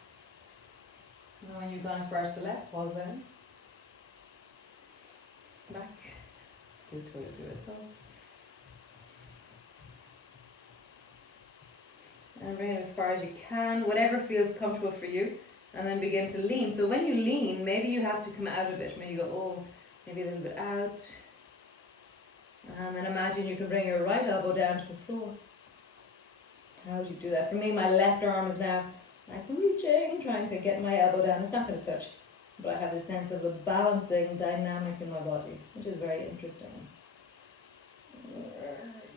And when you've gone as far as the left, pause there. Back. Heel toe, heel toe, heel toe. And bring it as far as you can, whatever feels comfortable for you, and then begin to lean. So when you lean, maybe you have to come out a bit. Maybe you go, oh, maybe a little bit out. And then imagine you can bring your right elbow down to the floor. How would you do that? For me, my left arm is now like reaching, trying to get my elbow down. It's not going to touch, but I have a sense of a balancing dynamic in my body, which is very interesting.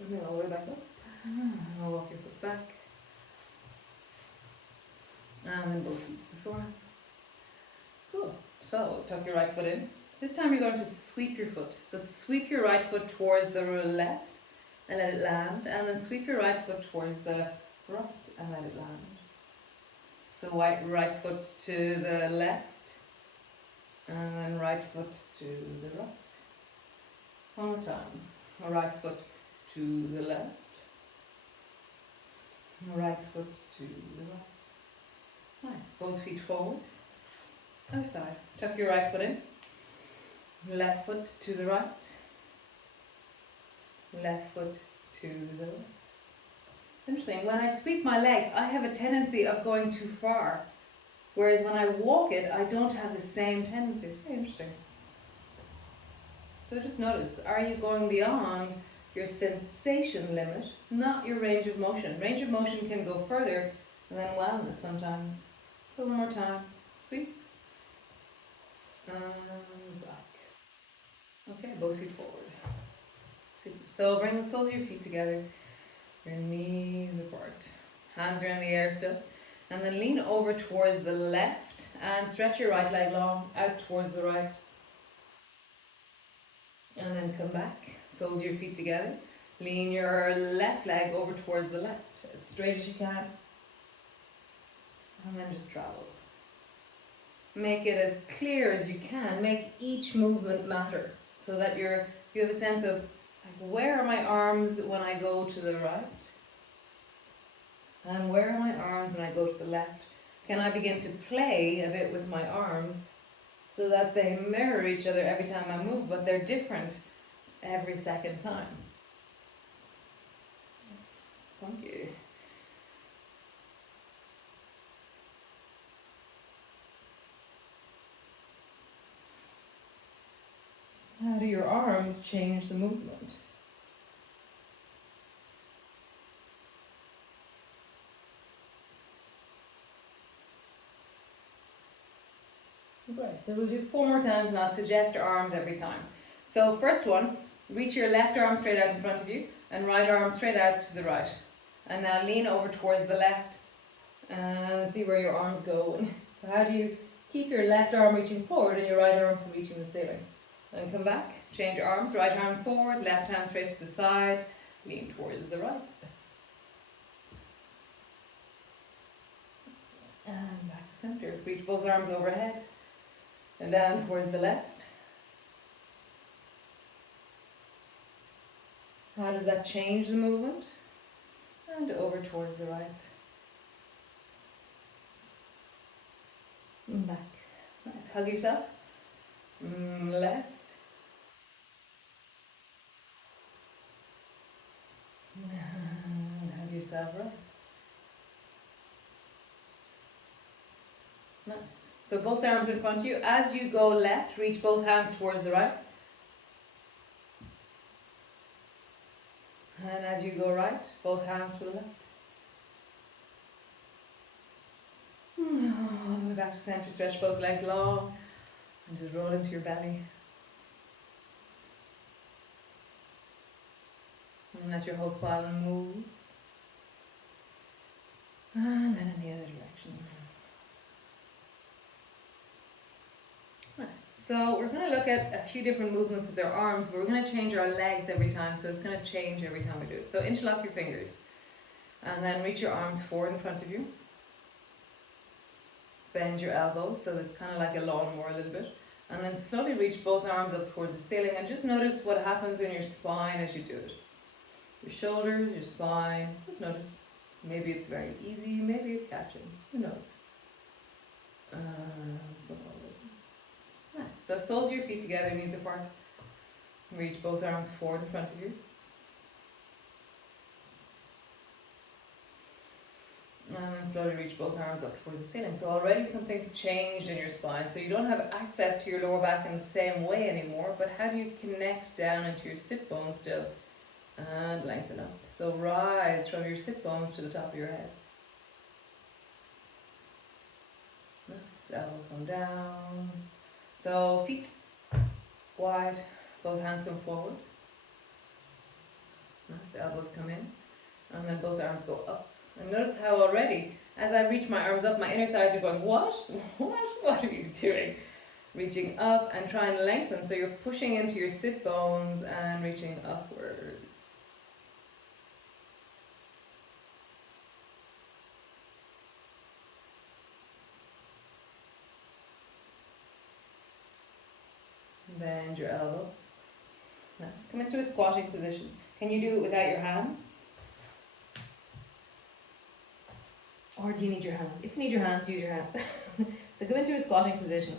Bring all the way back up. I'll walk your foot back. And then both feet to the floor. Cool. So, tuck your right foot in. This time you're going to sweep your foot. So sweep your right foot towards the left and let it land. And then sweep your right foot towards the right and let it land. So right foot to the left. And then right foot to the right. One more time. Right foot to the left. Right foot to the right. Nice. Both feet forward. Other side. Tuck your right foot in. Left foot to the right. Left foot to the right. Interesting. When I sweep my leg, I have a tendency of going too far. Whereas when I walk it, I don't have the same tendency. It's very interesting. So just notice, are you going beyond your sensation limit, not your range of motion? Range of motion can go further than wellness sometimes. So one more time. Sweep. And back. Okay, both feet forward. Super. So bring the soles of your feet together. Your knees apart. Hands are in the air still. And then lean over towards the left and stretch your right leg long out towards the right. And then come back. Soles of your feet together. Lean your left leg over towards the left. As straight as you can. And then just travel. Make it as clear as you can. Make each movement matter. So that you have a sense of like, where are my arms when I go to the right? And where are my arms when I go to the left? Can I begin to play a bit with my arms so that they mirror each other every time I move, but they're different every second time? Thank you. How do your arms change the movement? Great, so we'll do 4 more times and I'll suggest your arms every time. So first one, reach your left arm straight out in front of you and right arm straight out to the right. And now lean over towards the left and see where your arms go. So how do you keep your left arm reaching forward and your right arm from reaching the ceiling? And come back, change arms, right arm forward, left hand straight to the side, lean towards the right. And back to center. Reach both arms overhead and down towards the left. How does that change the movement? And over towards the right. And back. Nice. Hug yourself. Left. And hug yourself right. Nice. So both arms in front of you. As you go left, reach both hands towards the right. And as you go right, both hands to the left. All the way back to center. Stretch both legs long and just roll into your belly. And let your whole spine move. And then in the other direction. Nice. So we're going to look at a few different movements with our arms, but we're going to change our legs every time, so it's going to change every time we do it. So interlock your fingers, and then reach your arms forward in front of you. Bend your elbows, so it's kind of like a lawnmower a little bit. And then slowly reach both arms up towards the ceiling, and just notice what happens in your spine as you do it. Your shoulders, your spine, just notice. Maybe it's very easy, maybe it's catching, who knows. Nice. So soles of your feet together, knees apart. Reach both arms forward in front of you. And then slowly reach both arms up towards the ceiling. So already something's changed in your spine. So you don't have access to your lower back in the same way anymore, but how do you connect down into your sit bones still? And lengthen up. So rise from your sit bones to the top of your head. Nice. Elbow come down. So feet wide, both hands come forward. Nice. Elbows come in. And then both arms go up. And notice how already, as I reach my arms up, my inner thighs are going, what? What are you doing? Reaching up and try and lengthen. So you're pushing into your sit bones and reaching upwards. Bend your elbows. Nice. Come into a squatting position. Can you do it without your hands? Or do you need your hands? If you need your hands, use your hands. So come into a squatting position.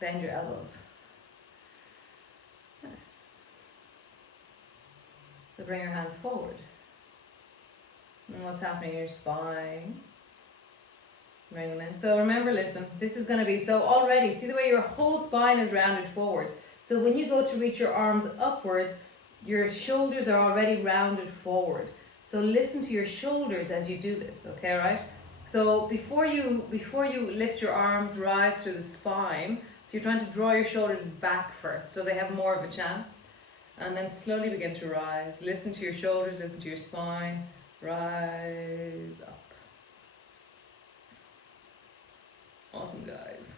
Bend your elbows. Nice. So bring your hands forward. And what's happening in your spine? Bring them in. So remember, listen, this is going to be, so already, see the way your whole spine is rounded forward. So when you go to reach your arms upwards, your shoulders are already rounded forward. So listen to your shoulders as you do this, okay, right? So before you lift your arms, rise through the spine, so you're trying to draw your shoulders back first, so they have more of a chance. And then slowly begin to rise. Listen to your shoulders, listen to your spine. Rise up. Awesome, guys.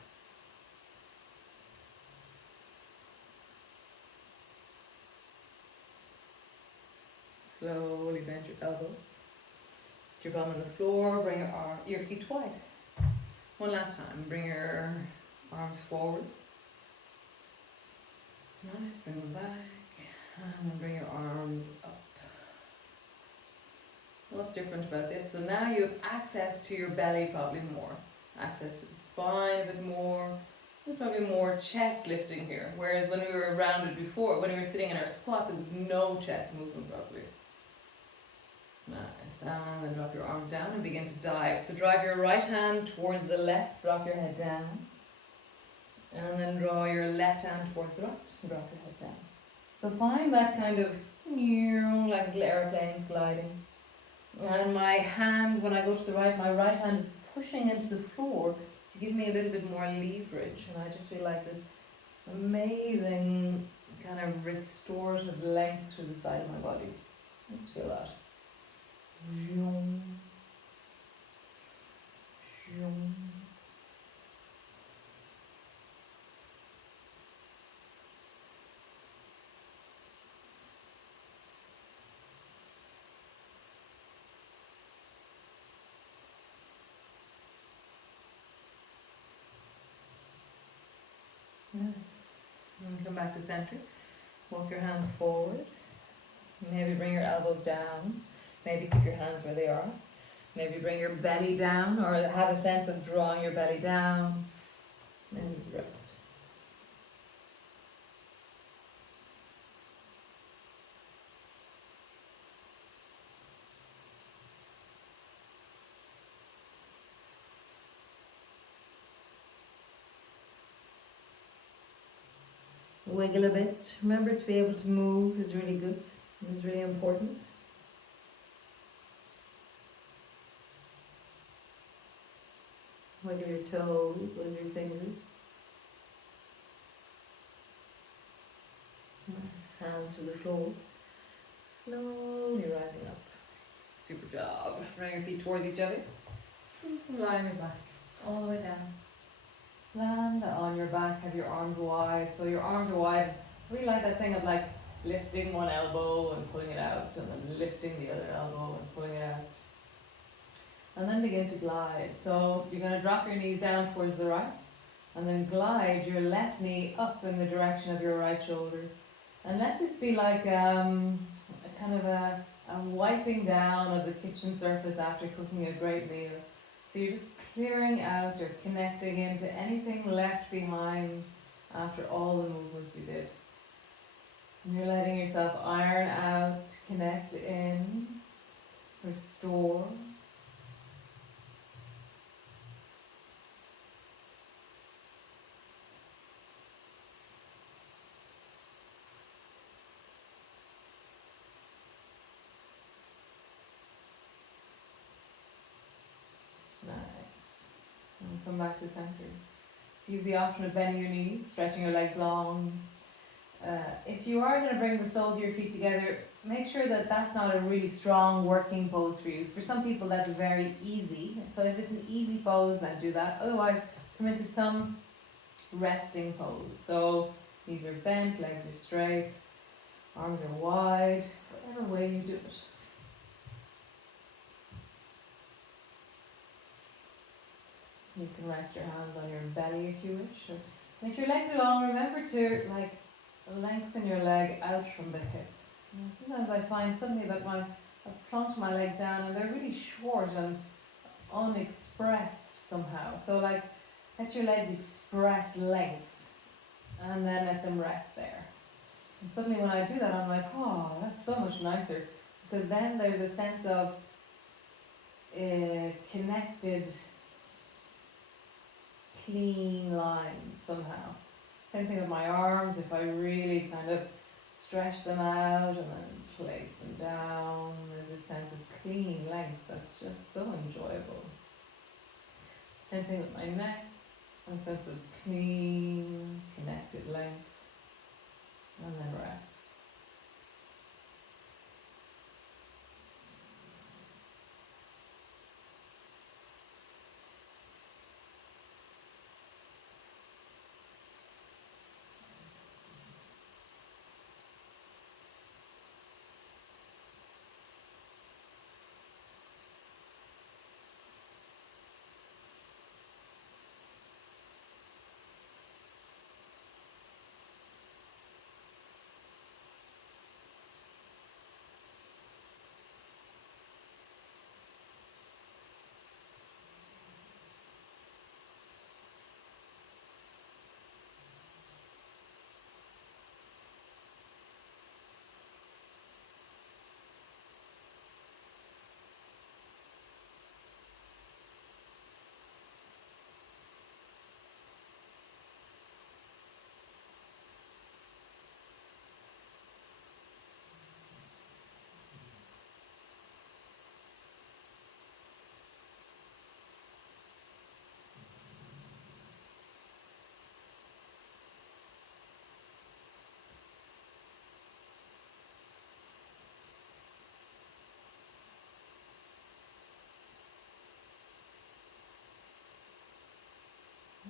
Slowly bend your elbows. Sit your bum on the floor. Bring your feet wide. One last time. Bring your arms forward. Nice. Bring them back. And then bring your arms up. What's different about this? So now you have access to your belly probably more. Access to the spine a bit more. There's probably more chest lifting here. Whereas when we were rounded before, when we were sitting in our squat, there was no chest movement probably. Nice. And then drop your arms down and begin to dive. So drive your right hand towards the left, drop your head down. And then draw your left hand towards the right and drop your head down. So find that kind of like little airplanes gliding. And my hand, when I go to the right, my right hand is pushing into the floor to give me a little bit more leverage. And I just feel like this amazing kind of restorative length through the side of my body. Let's feel that. Zoom. Zoom. Nice. And come back to center. Walk your hands forward. Maybe bring your elbows down. Maybe keep your hands where they are. Maybe bring your belly down or have a sense of drawing your belly down. And rest. Wiggle a bit. Remember, to be able to move is really good. It's really important. Wiggle your toes, wiggle your fingers. Nice. Hands to the floor. Slowly rising up. Super job. Bring your feet towards each other. Lie on your back. All the way down. Land on your back, have your arms wide. So your arms are wide. Really like that thing of like lifting one elbow and pulling it out, and then lifting the other elbow and pulling it out. And then begin to glide. So you're going to drop your knees down towards the right, and then glide your left knee up in the direction of your right shoulder. And let this be like a kind of a wiping down of the kitchen surface after cooking a great meal. So you're just clearing out or connecting into anything left behind after all the movements we did. And you're letting yourself iron out, connect in, restore. Nice. And come back to center. So you have the option of bending your knees, stretching your legs long. If you are going to bring the soles of your feet together, make sure that that's not a really strong working pose for you. For some people, that's very easy. So if it's an easy pose, then do that. Otherwise, come into some resting pose. So knees are bent, legs are straight, arms are wide, whatever way you do it. You can rest your hands on your belly if you wish. And if your legs are long, remember to like lengthen your leg out from the hip. And sometimes I find suddenly that I've plunked my legs down and they're really short and unexpressed somehow. So like let your legs express length and then let them rest there. And suddenly when I do that, I'm like, oh, that's so much nicer, because then there's a sense of connected, clean lines somehow. Same thing with my arms. If I really kind of stretch them out and then place them down, there's a sense of clean length that's just so enjoyable. Same thing with my neck, a sense of clean, connected length, and then rest.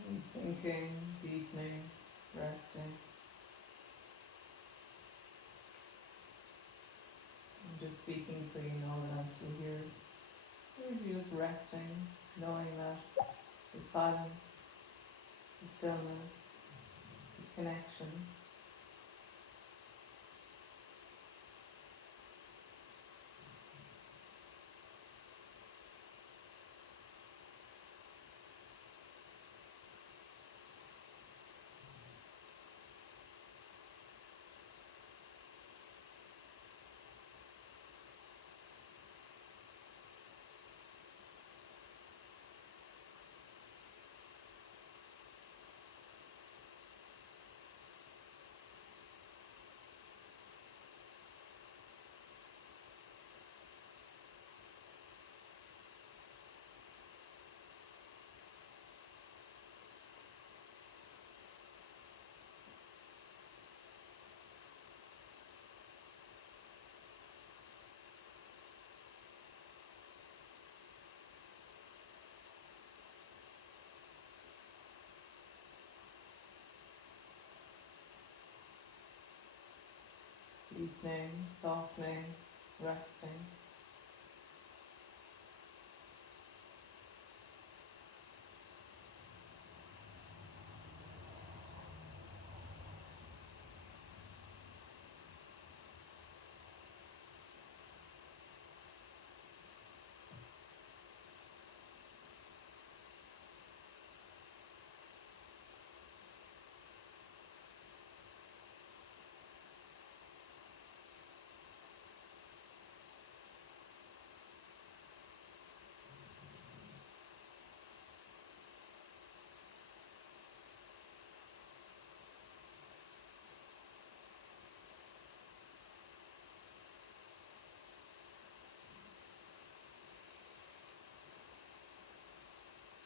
And sinking, deepening, resting. I'm just speaking so you know that I'm still here. Or if you're just resting, knowing that the silence, the stillness, the connection. deepening, softening, resting.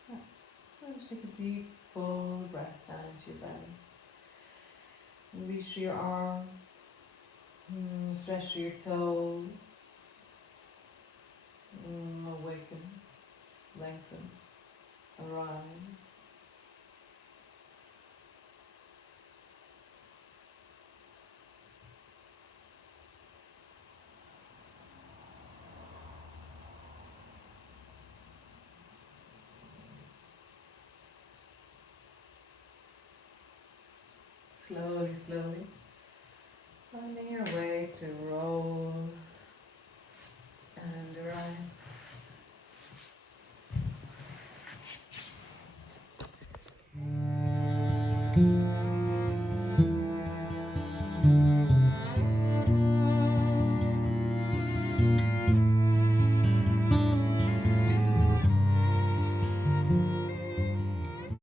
Nice. And just take a deep, full breath down into your belly. And reach through your arms, stretch through your toes, awaken, lengthen, arise. Slowly, slowly, finding your way to rolling